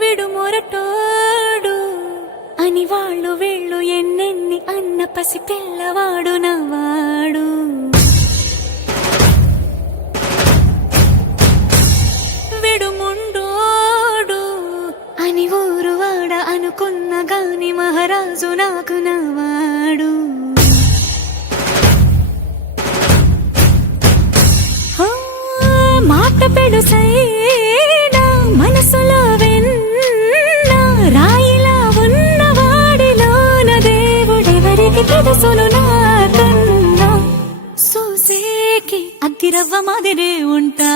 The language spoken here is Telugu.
విడు మొరటోడు అని వాళ్ళు వీళ్ళు ఎన్నెన్ని అన్న పసి పిల్లవాడు నవ్వాడు. విడు ముండోడు అని ఊరు వాడ అనుకున్న గాని మహారాజు నాకు నవ్వాడు. మాట పెడుసైనా మనసులో వెన్న రాయిలా ఉన్నవాడిలోన దేవుడెవరికి తెలుసును నాకన్నా. సూసేకి అగ్గిరవ్వ మాదిరే ఉంటా